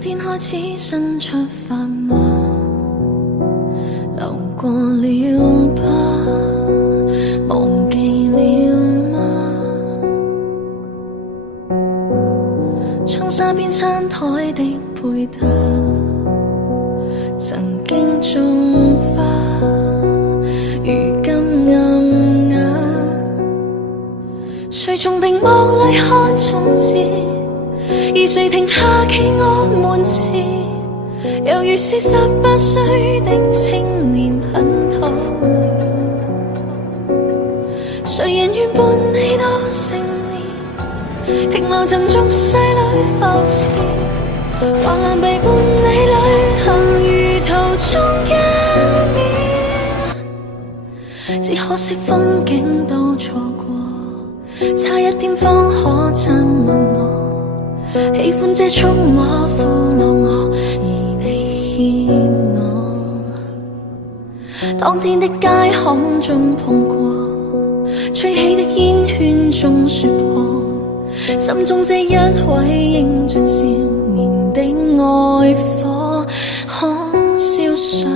今天開始新出發嗎？流過了吧，忘記了嗎？窗紗邊餐台的配搭，曾經種花，如今暗啞。誰從屏幕裏看從前，而誰停下企我門前？猶如是18歲的青年，很討厭。誰人願伴你到成年，停留曾俗世裏浮潛，橫欄被伴你旅行，如途中一面。只可惜風景都錯過，差一點方可親吻我。喜歡這觸摸俘虜我，而你欠我。當天的街巷中碰過，吹起的煙圈中說破，心中這一位英俊少年的愛火，可燒傷